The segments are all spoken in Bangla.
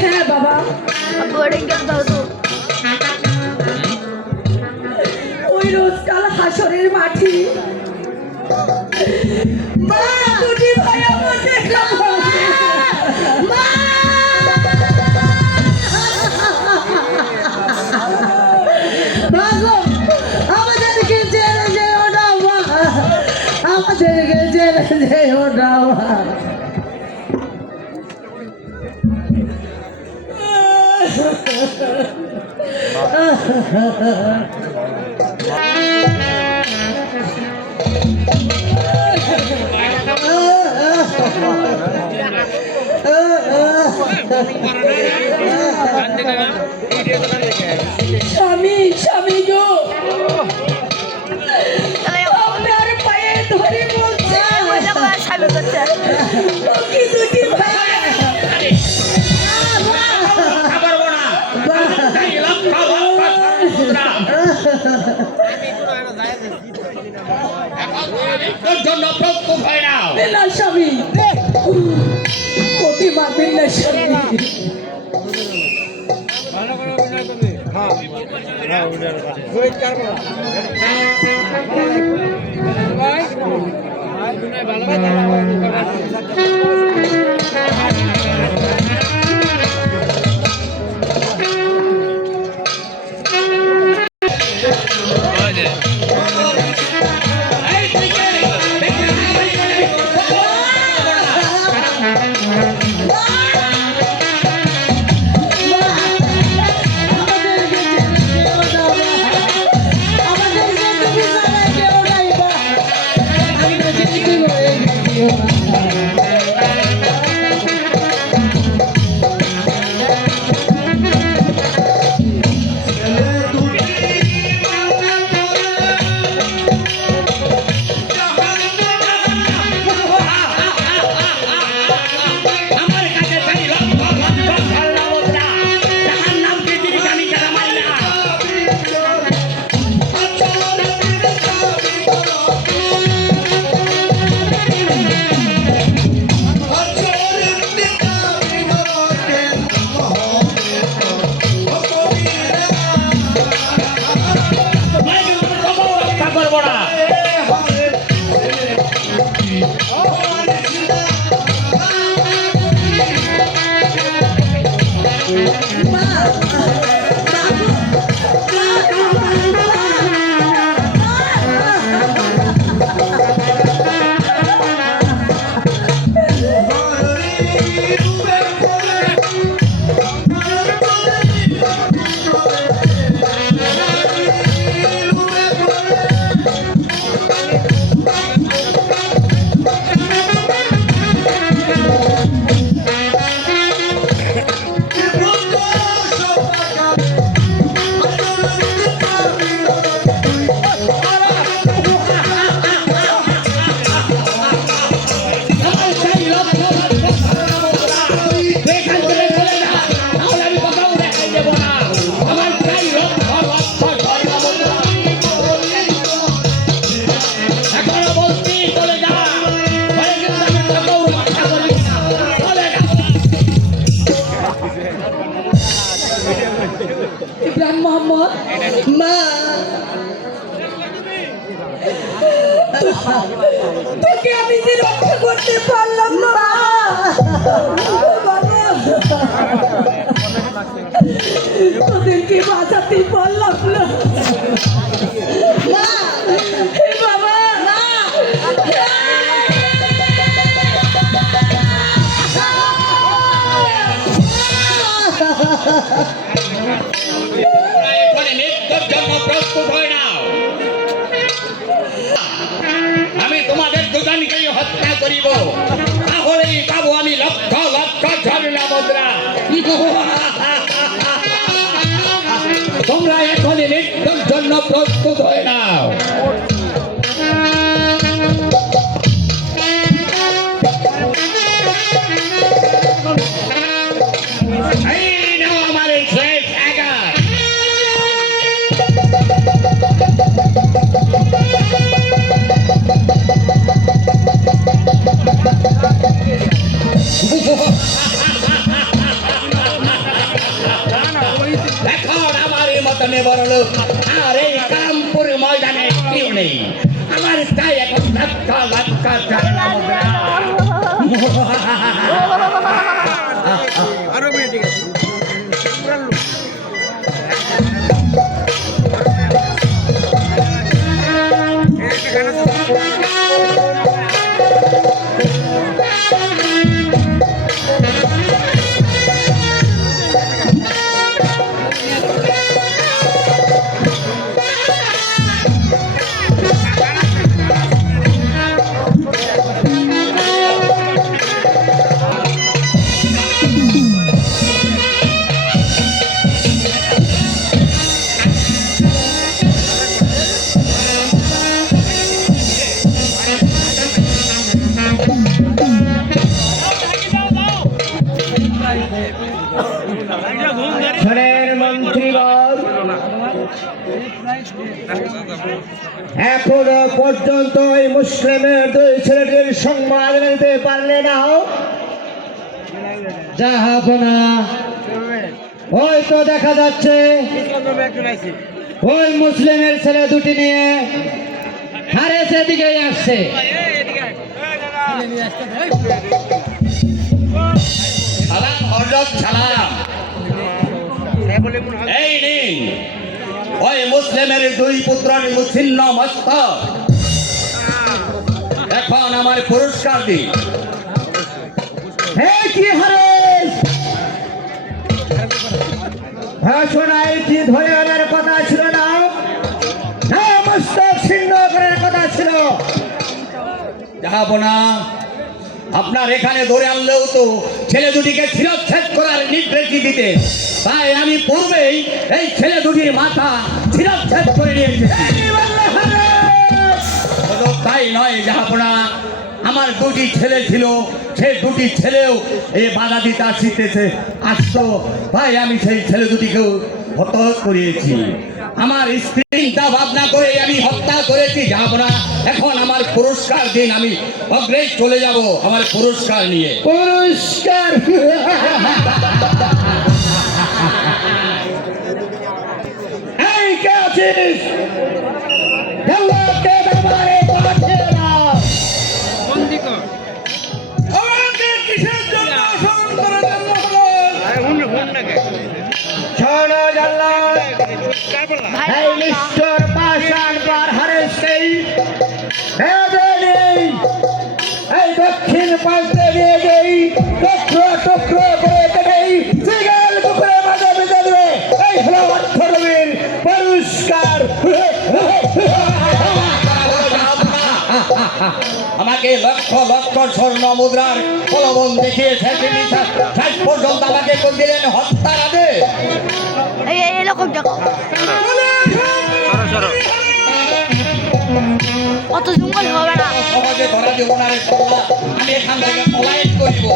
হ্যাঁ বাবা ওই রোজকাল হাসরের মাঠে দুটি ভাই আমাদের আমাদেরকে জেলে যেও না মা, আমাদেরকে জেলে যেও না মা। স্বামী স্বামী গো আপনার পায়ে ধরে বলছে কি দুটি ভাই স্বামী ওকে মারবেন না স্বামী। মা তোকে আমি যে রক্ষা করতে পারলাম না বাবা, তোদেরকে বাঁচাতে পারলাম না মা হে বাবা। এখানে মৃত্যুর জন্য প্রস্তুত হয়ে নাও। আমি তোমাদের দুজনকেই হত্যা করিব, তাহলেই পাবো আমি লক্ষ লক্ষ ঝর্ণা মুদ্রা। তোমরা এখনই মৃত্যুর জন্য প্রস্তুত হয়ে নাও। এই নাও আমার এই শেষ আঘাত। এখন আমার এই মতনে বড় লোক আর এই কামপুর ময়দানে কেউ নেই। আমার তাই এখন লক্ষ লক্ষ ঝর্ণা মুদ্রা। শোনেন মন্ত্রীগণ, এখনো পর্যন্ত এই মুসলিমের দুই ছেলেটির সংবাদ নিতে পারলে না। জাহাপনা ওই তো দেখা যাচ্ছে ওই মুসলিমের ছেলে দুটি নিয়ে হারেসের দিকেই আসছে। সালাম হযরত সালাম। এই নিন ওই মুসলিমের দুই পুত্রের ছিন্ন মস্তক। এখন আমার পুরস্কার দিন। হে কি হারেস, ভাষণায় কি ধরে আনার কথা ছিল না? হ্যাঁ, মস্তক ছিন্ন করার কথা ছিল। যাবো না, আপনার এখানে ধরে আনলেও তো ছেলে দুটিকে শিরচ্ছেদ করার নির্দেশ দিতে, তাই আমি পূর্বেই এই ছেলে দুটির মাথা শিরচ্ছেদ করে নিয়ে এসেছি। শুধু তাই নয় যাহাপনা, আমার দুটি ছেলে ছিল, সে দুটি ছেলেও এই বাধা দিতে আসতো, তাই আমি সেই ছেলে দুটিকেও হত্যা করিয়েছি। আমার স্ত্রী চিন্তা ভাবনা করে আমি হত্যা করেছি যাহাপনা। এখন আমার পুরস্কার দিন, আমি অগ্রে চলে যাব আমার পুরস্কার নিয়ে। পুরস্কার? এই কে আছিস? দেওয়াকে দরবারে পাঠিয়ে দাও। আমাকে কিসের জন্য স্মরণ করার মতো? শোনো জাল্লাদ, এই মিস্টার পাষাণ পার হারেসকেই ভেবে নেই, এই দক্ষিণ প্রান্তে নিয়ে গেই টুকরো টুকরো করে দেবেই, সিগাল কুকুরের মাঝে বেঁধে দেবে। এই হলো অর্থনবীর পুরস্কার। আমাকে লক্ষ লক্ষ স্বর্ণ মুদ্রার প্রলোভন দেখিয়ে শেষ পর্যন্ত আমাকে করে দিলেন হত্যার আদেশ। এরকম অত জঙ্গল হবে না। সহজে ধরা দেব না রে সল্লা, আমি এখান থেকে পলায়ন করিব।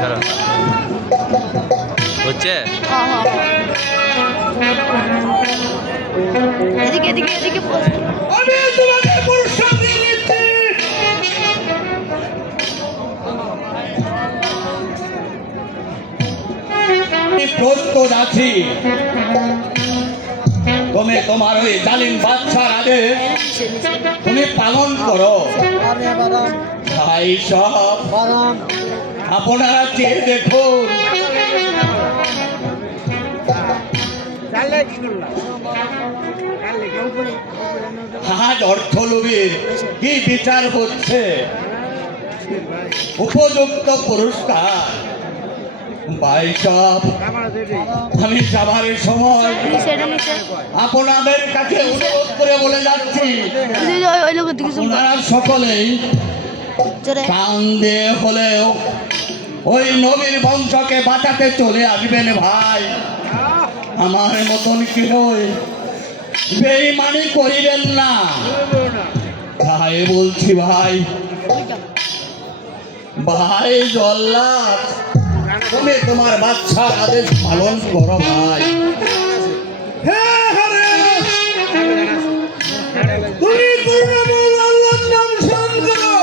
ধরো হচ্ছে হ্যাঁ এদিকে এদিকে এদিকে বস। আমি তোমাকে পুরস্কার দিয়ে দিচ্ছি। আমি প্রস্তুত আছি। তুমি তোমার ওই জালিম বাদশার আদেশ তুমি পালন করো। ভাই সব আপনারা চেয়ে দেখুন, আজ অর্থলোভীর কি বিচার হচ্ছে। উপযুক্ত পুরস্কার ভাই সব আমি যাবার সময় নিচে নিচে আপনাদের কাছে অনুরোধ করে বলে যাচ্ছি, ওই লোকের দিকে zoom কর। আপনারা সকলেই জোরে প্রাণ দিয়ে হলেও ওই নবীর বংশকে বাঁচাতে চলে আসবেন ভাই। আমার মতন কি নয়, বেঈমানি করিবেন না ভাই বলছি ভাই। ভাই জল্লাদ তুমি তোমার বাচ্চার আদেশ পালন করো ভাই। হ্যাঁ, হরে তুমি করুণাময় আল্লাহর নাম স্মরণ করো।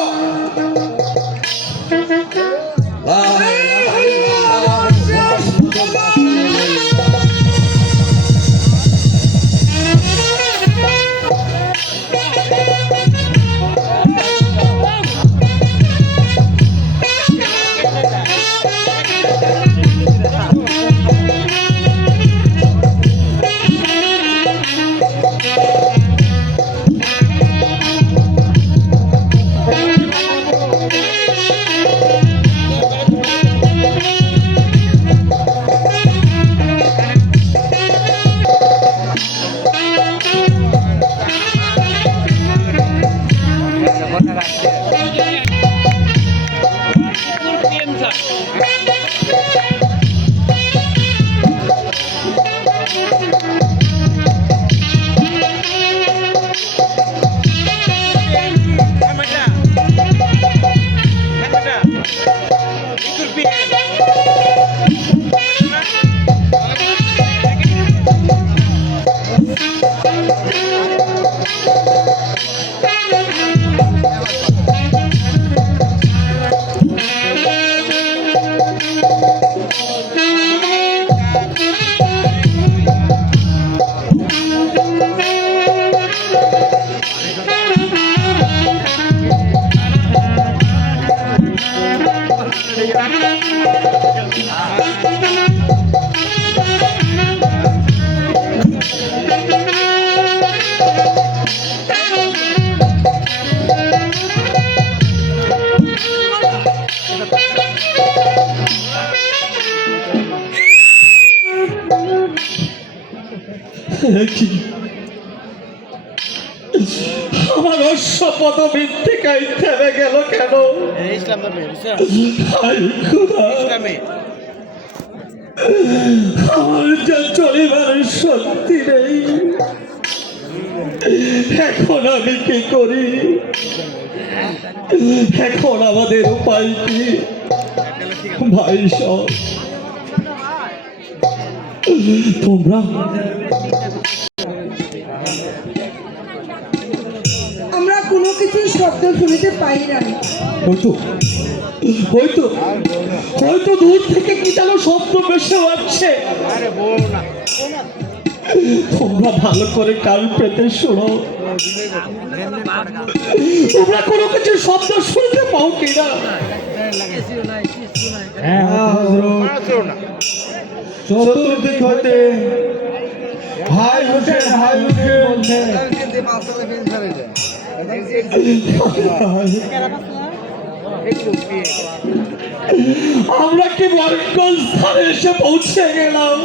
আমার অশ্বপদ মৃত্তিকায় থেমে গেল কেন? হায় খোদা, আমার যা চলিবার শক্তি নেই, এখন আমি কি করি? এখন আমাদের উপায় কি? ভাই সব তোমরা আমরা কোনো কিছুর শব্দ শুনতে পাই না। হয়তো হয়তো হয়তো দূর থেকে কি যেন শব্দ ভেসে আসছে। তোমরা ভালো করে কান পেতে শোনো, তোমরা কোনো কিছু শব্দ শুনতে পাও কিনা? চতুর্দিক হইতে হাই হোসেন হাই হোসেন বলছে। আমরা কি বরকল স্থানে এসে পৌঁছে গেলাম?